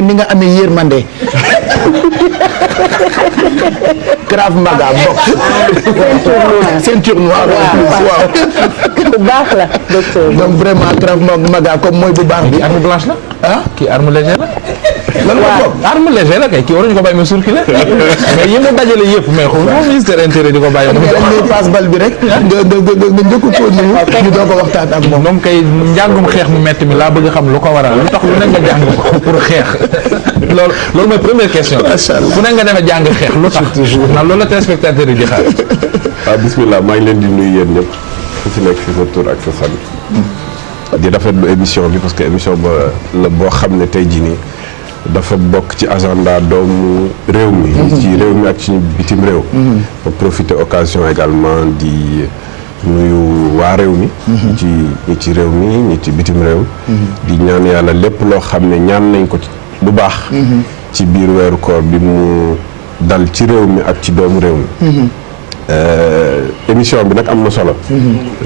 ni nga amee yërmande Krav Maga boxe ceinture noire waaw bu baax la docteur. donc vraiment Krav Maga comme mooy bu baax bi arme blanche la ah kii arme légère la. lan la bokk arme légère la kay kii waruñu ko bàyyi ma circuler mais yi mu dajale yëpp mais xool moom ministère intérieur di ko bàyyi. dañ lay passe bal bi rek nga njëkk ko nuyu ñu doo ko waxtaan ak moom. moom kay njàngum xeex mu metti mi laa bëgg a xam lu ko waral lu tax lu ne nga jàng ko pour xeex loolu mooy première question. macha allah fu ne nga demee jàng xeex lu tax. ndax loolu la téléspectateur yi di xaar. waaw bismillah maa ngi leen di nuyu yéen ñëpp ku ci nekk fi sa tur ak sa sant di rafetlu émission bi parce que émission ba la boo xam ne tey jii nii dafa bokk ci agenda doomu réew mi. ci réew mi ak ci bitim réew. ba profiter occasion également di nuyu waa réew mi. ñi ci réew mi ñi ci bitim réew. di ñaan yàlla lépp loo xam ne ñaan nañ ko ci bu baax. ci biir weeru koor bi mu dal ci réew mi ak ci doomu réew mi. émission bi nag am na solo.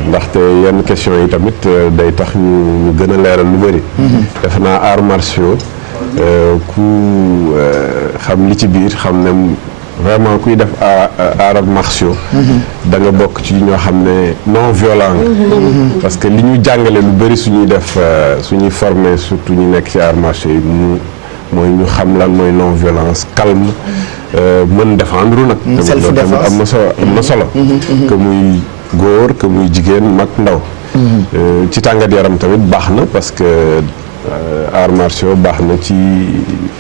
ndaxte yenn question yi tamit day tax ñu gën a leeral lu bëri. defe naa arts martiaux ku xam li ci biir xam ne vraiment kuy def arts martiaux. da nga bokk ci ñoo xam ne non violent parce que li ñu jàngale lu bëri suñuy def suñuy formé surtout ñu nekk ci arts martiaux yi mooy ñu xam lan mooy non violence calme. mën défendre nag. self défense am na solo. que muy góor que muy jigéen mag ndaw. ci tàngat yaram tamit baax na parce que arts martiaux baax na ci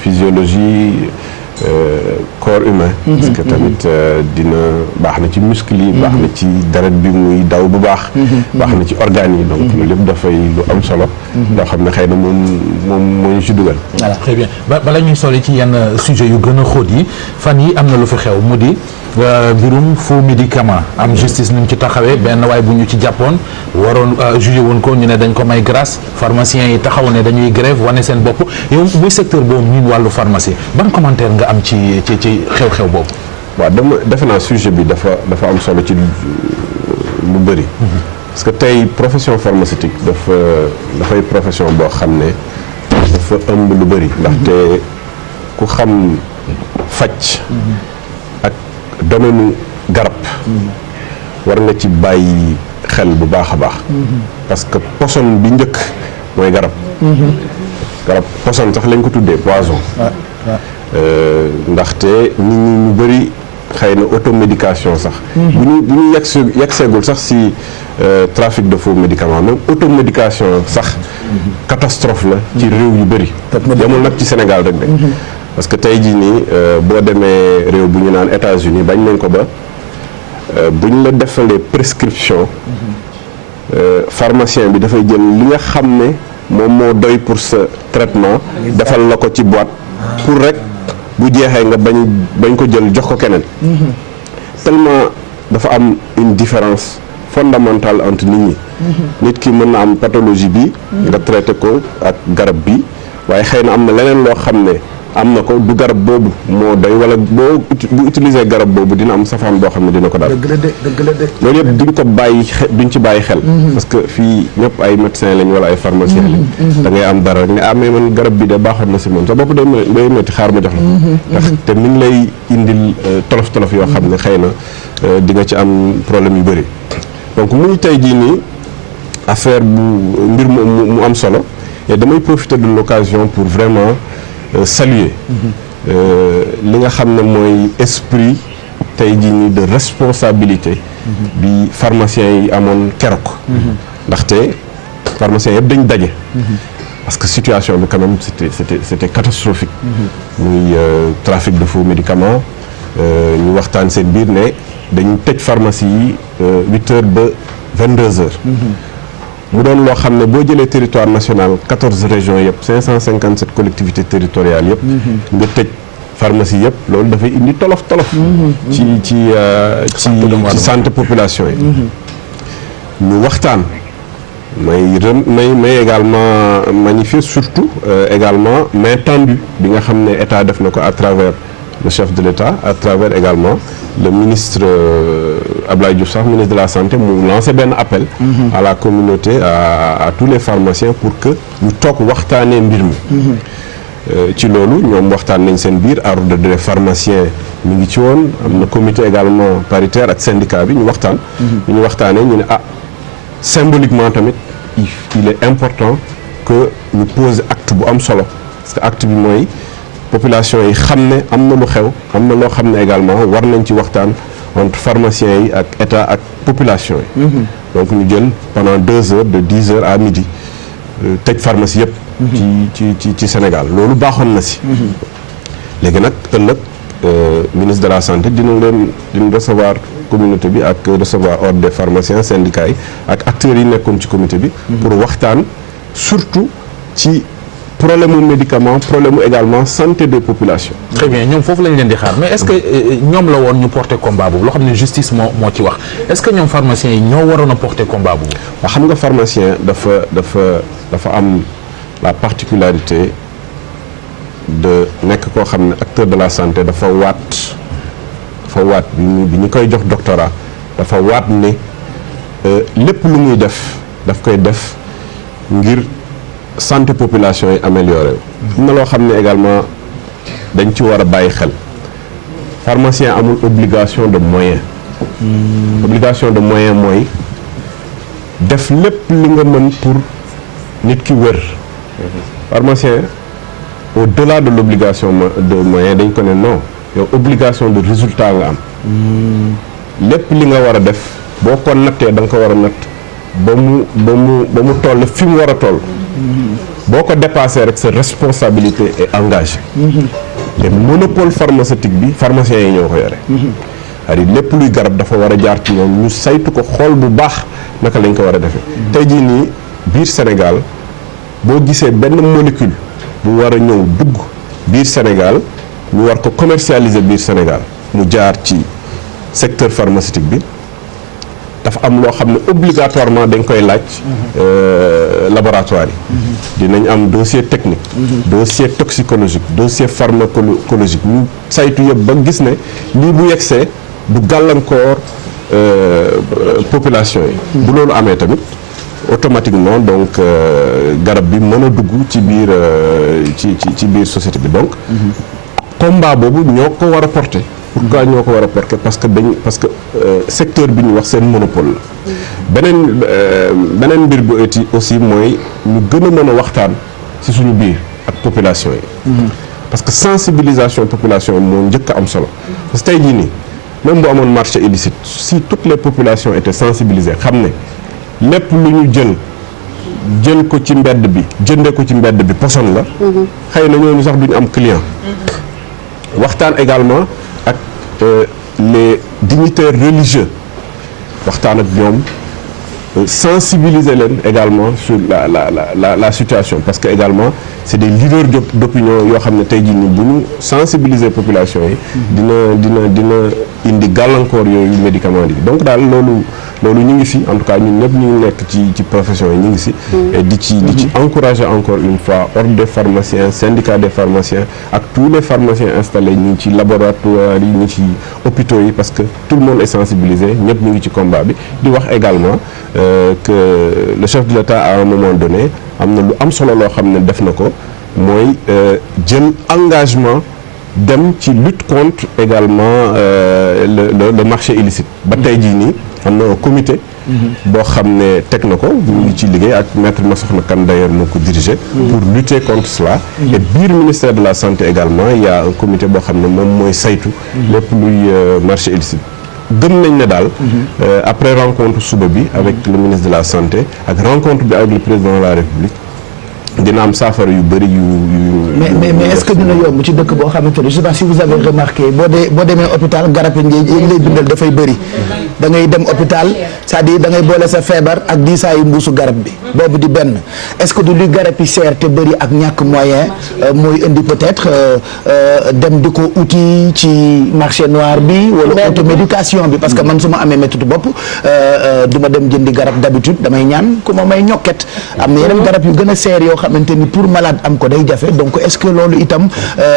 physiologie corps humain. parce que tamit dina baax na ci muscles yi. baax na ci deret bi muy daw bu baax. baax na ci organes yi donc loolu lépp dafay lu am solo. loo xam ne xëy na moom moo ñu ci dugal. voilà très bien bala ñuy sori ci yenn sujet yu gën a xóot yi fan yi am na lu fi xew mu di mbirum faux médicament am justice ni mu ci taxawee benn waay bu ñu ci jàppoon waroon jugé woon ko ñu ne dañ ko may grâce pharmaciens yi taxaw ne dañuy grève wane seen bopp yow muy secteur boobu miin wàllu pharmacie ban commentaire nga am ci xew-xew boobu. waaw defe naa sujet bi dafa am solo ci lu bëri. parce que tey profession pharmaceutique dafay profession boo xam ne dafa ëmb lu bëri. ndaxte ku xam faj. ak domaine garab. war nga ci bàyyi xel bu baax a baax. parce que poson bi njëkk mooy garab. garab poson sax lañ ko tuddee poison. ndaxte nit ñi ñu bëri xëy na automédication sax. bu ñu yegseegul sax si. trafic de faux médicaments même automédication sax catastrophe la ci réew yu bëri yamul nag ci Sénégal rek de parce que tey jii nii boo demee réew bu ñu naan États-Unis bañ nañ ko ba bu ñu la defalee prescription pharmacien bi dafay jël li nga xam ne moom moo doy pour sa traitement defal la ko ci boîte pour rek bu jeexee nga bañ ko jël jox ko keneen tellement dafa am une différence fondamental entre nit ñi. nit ki mën na am pathologie bi. nga traité ko ak garab bi waaye xëy na am na leneen loo xam ne am na ko du garab boobu moo doy wala bu utiliser garab boobu dina am safaan boo xam ne dina ko daal. dëgg la de. loolu yëpp duñ ci bàyyi xel. parce que fii ñëpp ay médecins lañ wala ay pharmaciens lañ. da ngay am dara rek ne mais man garab bi de baaxoon na si moom sa bopp day métti xaar ma jox la. ndax te mi ngi lay indil tolof yoo xam ne xëy na di nga ci am problème yu bëri. donc muy tey jii nii affaire bu mbir mu am solo et damay profiter de l'occasion pour vraiment saluer li nga xam ne mooy esprit tey jii nii de responsabilité bi pharmaciens yi amoon keroog ndaxte pharmaciens yëpp dañ daje parce que situation bi quand même c'était catastrophique muy trafic de faux médicaments ñu waxtaan seen biir ne dañu tëj pharmacie yi 8 heures ba 22 heures. mu doon loo xam ne boo jëlee territoire national 14 régions yëpp 557 collectivités territoriales yëpp. nga tëj pharmacie yëpp loolu dafay indi tolof. ci santé population yi. ñu waxtaan. may également magnifier surtout également main tendue bi nga xam ne état def na ko à travers le chef de l'État à travers également le ministre Abdoulaye Diouf Sarr ministre de la santé mu lancé benn appel à la communauté à tous les pharmaciens pour que ñu toog waxtaanee mbir mi ci loolu ñoom waxtaan nañ seen biir ordre des pharmaciens mi ngi ci woon am na comité également paritaire ak syndicat bi ñu waxtaan. ñu waxtaanee ñu ne symboliquement tamit il est important que ñu pose acte bu am solo parce que acte bi mooy population yi xam ne am na lu xew am na loo xam ne également war nañ ci waxtaan entre pharmaciens yi ak état ak population yi. donc ñu jël pendant 2 heures de 10 heures à midi tëj pharmacie yëpp. ci Sénégal loolu baaxoon na si. léegi nag ëllëg ministre de la santé dina recevoir communauté bi ak recevoir ordre des pharmaciens syndicats yi ak acteurs yi nekkoon ci comité bi. pour waxtaan surtout ci problème mu médicament problème mu également santé des populations. très bien ñoom foofu lañ leen di xaar mais est-ce que ñoom la woon ñu porter combat boobu loo xam ne justice moo ci wax est-ce que ñoom pharmaciens yi ñoo waroon a porter combat boobu. waaw xam nga pharmacien dafa am la particularité de nekk koo xam ne acteur de la santé dafa waat bi ñu koy jox doctorat dafa waat ne lépp lu muy def daf koy def ngir santé population yi amélioré wu. am na loo xam ne également dañ ci war a bàyyi xel pharmacien amul obligation de moyen. obligation de moyen mooy def lépp li nga mën pour nit ki wër. pharmacien au-delà de l'obligation de moyen dañ ko ne non yow obligation de résultat nga am. lépp li nga war a def boo ko nattee da nga ko war a natt ba mu toll fi mu war a toll. boo ko dépassé rek sa responsabilité est engagée. te monopole pharmaceutique bi pharmaciens yi ñoo ko yore. c'est-à-dire lépp luy garab dafa war a jaar ci ñoom ñu saytu ko xool bu baax naka lañ ko war a defee. tey jii nii biir Sénégal boo gisee benn molécule bu war a ñëw dugg biir Sénégal ñu war ko commercialiser biir Sénégal mu jaar ci secteur pharmaceutique bi dafa am loo xam ne obligatoirement dañ koy laaj laboratoire yi. dinañ am dossier technique. dossier toxicologique dossier pharmacologique ñu saytu yëpp ba gis ne lii bu yegsee du gàllankoor population yi. bu loolu amee tamit automatiquement donc garab bi mën a dugg ci biir ci biir société bi donc. combat boobu ñoo ko war a porter. pourquoi ñoo ko war a porter parce que secteur bi ñu wax seen monopole la. beneen mbir bu aussi mooy ñu gën a mën a waxtaan ci suñu biir ak population yi. parce que sensibilisation population yi moo njëkk a am solo. parce que tey jii nii même bu amoon marché illicite si toutes les populations étaient sensibilisées xam ne lépp lu ñu jël ko ci mbedd bi jëndee ko ci mbedd bi poson la. xëy na ñooñu sax duñu am client. waxtaan également ak les dignitaires religieux waxtaan ak ñoom sensibiliser leen également sur la situation parce que également c'est des leaders d'opinion yoo xam ne tey jii nii bu ñu sensibiliser population yi. dina indi gàllankoor yooyu médicament yi donc daal loolu ñu ngi fi en tout cas ñun ñëpp ñu ngi nekk ci profession yi ñu ngi si. et di ci encourager encore une fois ordre des pharmaciens syndicat des pharmaciens ak tous les pharmaciens installés ñu ngi ci laboratoire yi ñu ngi ci hôpitaux yi parce que tout le monde est sensibilisé ñëpp ñu ngi ci combat bi di wax également que le chef de l'État à un moment donné am na lu am solo loo xam ne def na ko mooy jël engagement dem ci lutte contre également le marché illicite ba tey jii nii am na un comité boo xam ne teg na ko ñu ngi ci liggéey ak maître Massokhna Kane d'ailleurs moo ko dirigé pour lutter contre cela et biir ministère de la santé également il y a un comité boo xam ne moom mooy saytu lépp luy marché illicite gëm nañ ne daal après rencontre suba bi avec le ministre de la santé ak rencontre bi avec le président de la République dina am saafara yu bëri mais est-ce que dina yomb ci dëkk boo xamante ne je sais pas si vous avez remarqué boo demee hôpital garab yi lay bindal dafay bëri da ngay dem hôpital c'est-à-dire da ngay boole sa feebar ak diisaayu mbuusu garab bi boobu di benn est-ce que du li garab yi seer te bëri ak ñàkk moyen mooy indi peut-être dem di ko uti ci marché noir bi wala automédication bi parce que man su ma amee méttitu bopp du ma dem jëndi garab d'habitude damay ñaan ku ma may ñokket am na yeneen garab yu gën a seer yoo xamante ni pour malade am ko day jafe donc est-ce que loolu itam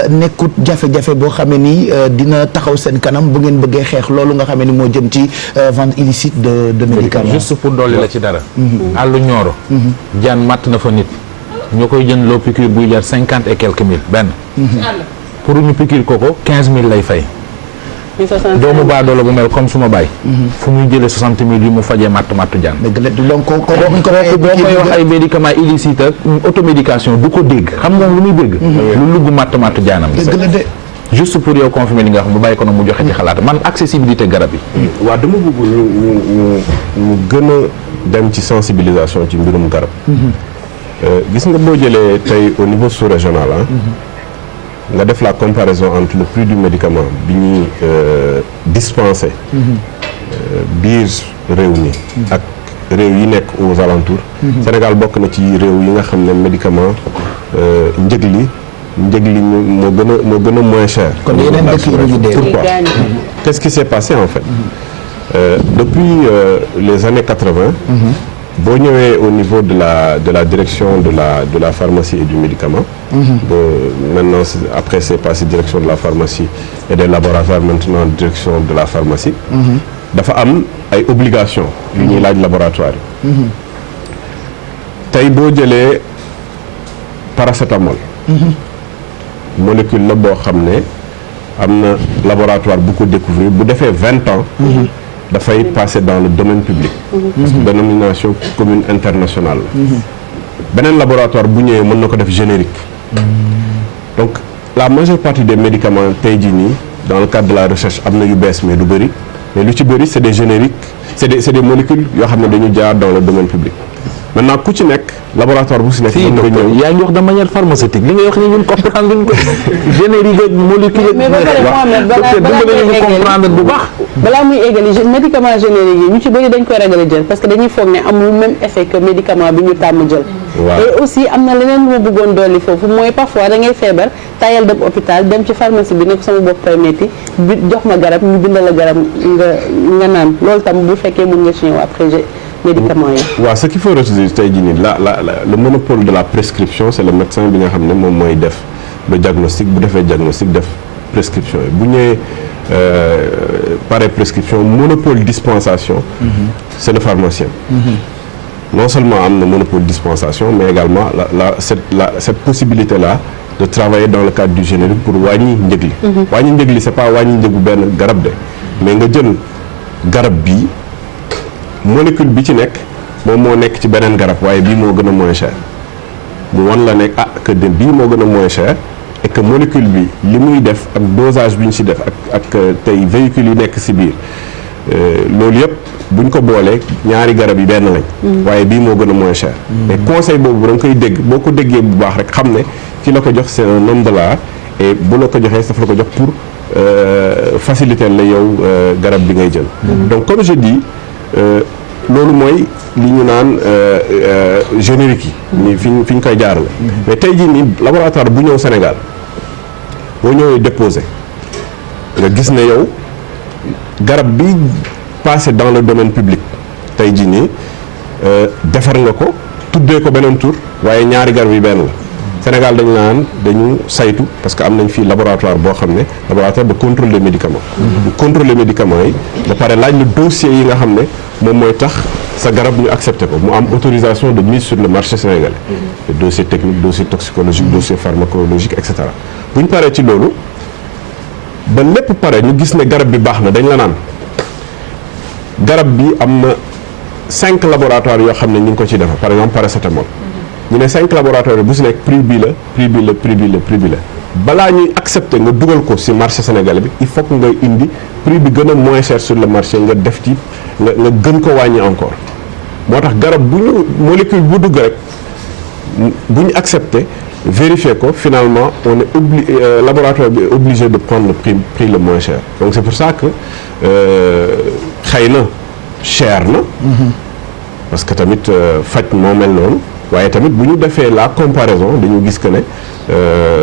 nekkut jafe-jafe boo xamee ni dina taxaw seen kanam bu ngeen bëggee xeex loolu nga xamee ni moo jëm ci vente illicite de médicaments. juste pour dolli la ci dara. àllu ñooro. jaan matt na fa nit. ñoo koy jënd loo piqûre buy jar 50 et quelques mille benn. pour ñu piqûre ko 15 000 lay fay. doomu baadoola bu mel comme suma baay. fu muy jëlee 60 000 yi mu fajee mattu jaan. dëgg la donc boo koy wax ay médicaments illicites ak automédication du ko dégg xam nga lu muy dégg. lu lugg mattu jaanam. dëgg la de. juste pour yow confirmer li nga xam bu bàyyi ko nag mu joxe ci xalaat man accessibilité garab yi. waaw dama bëgg ñu gën a dem ci sensibilisation ci mbirum garab. gis nga boo jëlee tey au niveau sous-régional nga def la comparaison entre le prix du médicament bi ñuy dispensé biir réew mi ak réew yi nekk aux alentours. Sénégal bokk na ci réew yi nga xam ne médicament njëg li moo gën a moins cher. kon yeneen dëkk yi ñu dee. Pourquoi? Qu'est-ce qui s'est passé en fait? Depuis les années 80. boo ñëwee au niveau de la direction de la pharmacie et du médicament. Maintenant après c'est passé direction de la pharmacie et des laboratoires, maintenant direction de la pharmacie. dafa am ay obligations yu ñuy laaj laboratoire yi. tey boo jëlee paracétamol. molécule la boo xam ne am na laboratoire bu ko découvrir bu defee 20 ans. dafay passer dans le domaine public. parce que dénomination commune internationale la. beneen laboratoire bu ñëwee mën na ko def générique. donc la majeure partie des médicaments tey jii nii dans le cadre de la recherche am na yu bees mais du bëri mais lu ci bëri c'est des génériques c'est des molécules yoo xam ne dañu jaar dans le domaine public. maintenant ku ci nekk laboratoire bu si nekk. fii docteur yaa ngi wax de manière pharmaceutique li ngay wax ni ñun comprendre luñ ko générique ak molécule. mais ba pare Mohamed balaa muy comprendre bu baax. balaa muy eggali médicament générique yi ñu ci bëri dañ koy ragal a jël parce que dañuy foog ne amul même effet que médicament bi ñu tàmm jël. et aussi am na leneen lu ma bëggoon dolli foofu mooy parfois da ngay feebar tayal dem hôpital dem ci pharmacie bi ne ko sama bopp fay metti bi jox ma garab ñu bindal la garab nga naan loolu tam bu fekkee mën nga ci ñëw après médicaments yi. waaw ce qu'il faut retenir tey jii nii le monopole de la prescription c'est le médecin bi nga xam ne moom mooy def le diagnostic bu defee diagnostic def prescription yi bu ñëwee pare prescription monopole dispensation. c'est le pharmacien. non seulement am na monopole dispensation mais également cette possibilité là de travailler dans le cadre du générique pour wàññi njëg li. wàññi njëg li c'est pas wàññi njëgu benn garab de mais nga jël garab bi molécule bi ci nekk moom moo nekk ci beneen garab waaye bii moo gën a moins cher mu wan la nekk que de bii moo gën a moins cher et que molécule bi li muy def ak dosage bi ñu ci def ak tey véhicules yi nekk ci biir loolu yëpp buñ ko boolee ñaari garab yi benn lañ. waaye bii moo gën a moins cher. mais conseil boobu da nga koy dégg boo ko déggee bu baax rek xam ne ki la ko jox c'est un homme de l'art et bu la ko joxee daf la ko jox pour faciliter la yow garab bi ngay jël. donc comme je dis. loolu mooy li ñu naan générique yi. fi ñu koy jaarale. mais tey jii nii laboratoire bu ñëw Sénégal boo ñëwee déposé nga gis ne yow garab bi passé dans le domaine public tey jii nii defar nga ko tuddee ko beneen tur waaye ñaari garab yi benn la. Sénégal dañu naan dañu saytu parce que am nañ fii laboratoire boo xam ne laboratoire de contrôle des médicaments. bu contrôler médicaments yi ba pare laaj le dossier yi nga xam ne moom mooy tax sa garab ñu accepté ko mu am autorisation de mise sur le marché sénégalais. dossier technique dossier toxicologique dossier pharmacologique et cetera. bu ñu paree ci loolu ba lépp pare ñu gis ne garab bi baax na dañ la naan garab bi am na 5 laboratoires yoo xam ne ñu ngi ko ci defar par exemple paracétamol. ñu ne 5 laboratoires bu si nekk prix bii la balaa ñuy accepter nga dugal ko ci marché sénégalais bi il faut que nga indi prix bi gën a moins cher sur le marché nga def ci nga gën ko wàññi encore moo tax garab bu ñu molécule bu dugg rek bu ñu accepter vérifier ko finalement on est laboratoire bi est obligé de prendre le prix le moins cher donc c'est pour ça que xëy na cher na parce que tamit faj moo mel noonu waaye tamit bu ñu defee la comparaison dañu gis que ne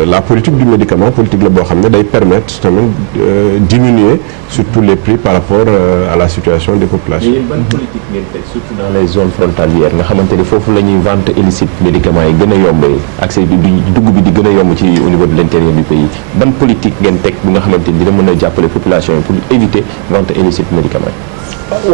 la politique du médicament politique la boo xam ne day permettre tamit diminuer surtout les prix par rapport à la situation des populations. yéen ban politique ngeen teg surtout dans les zones frontalières nga xamante ni foofu la ñuy vente illicite médicaments yi gën a yombee accès bi dugg bi di gën a yomb ci au niveau de l'intérieur du pays ban politique ngeen teg bu nga xamante ni dina mën a jàppale population yi pour éviter vente illicite médicaments yi.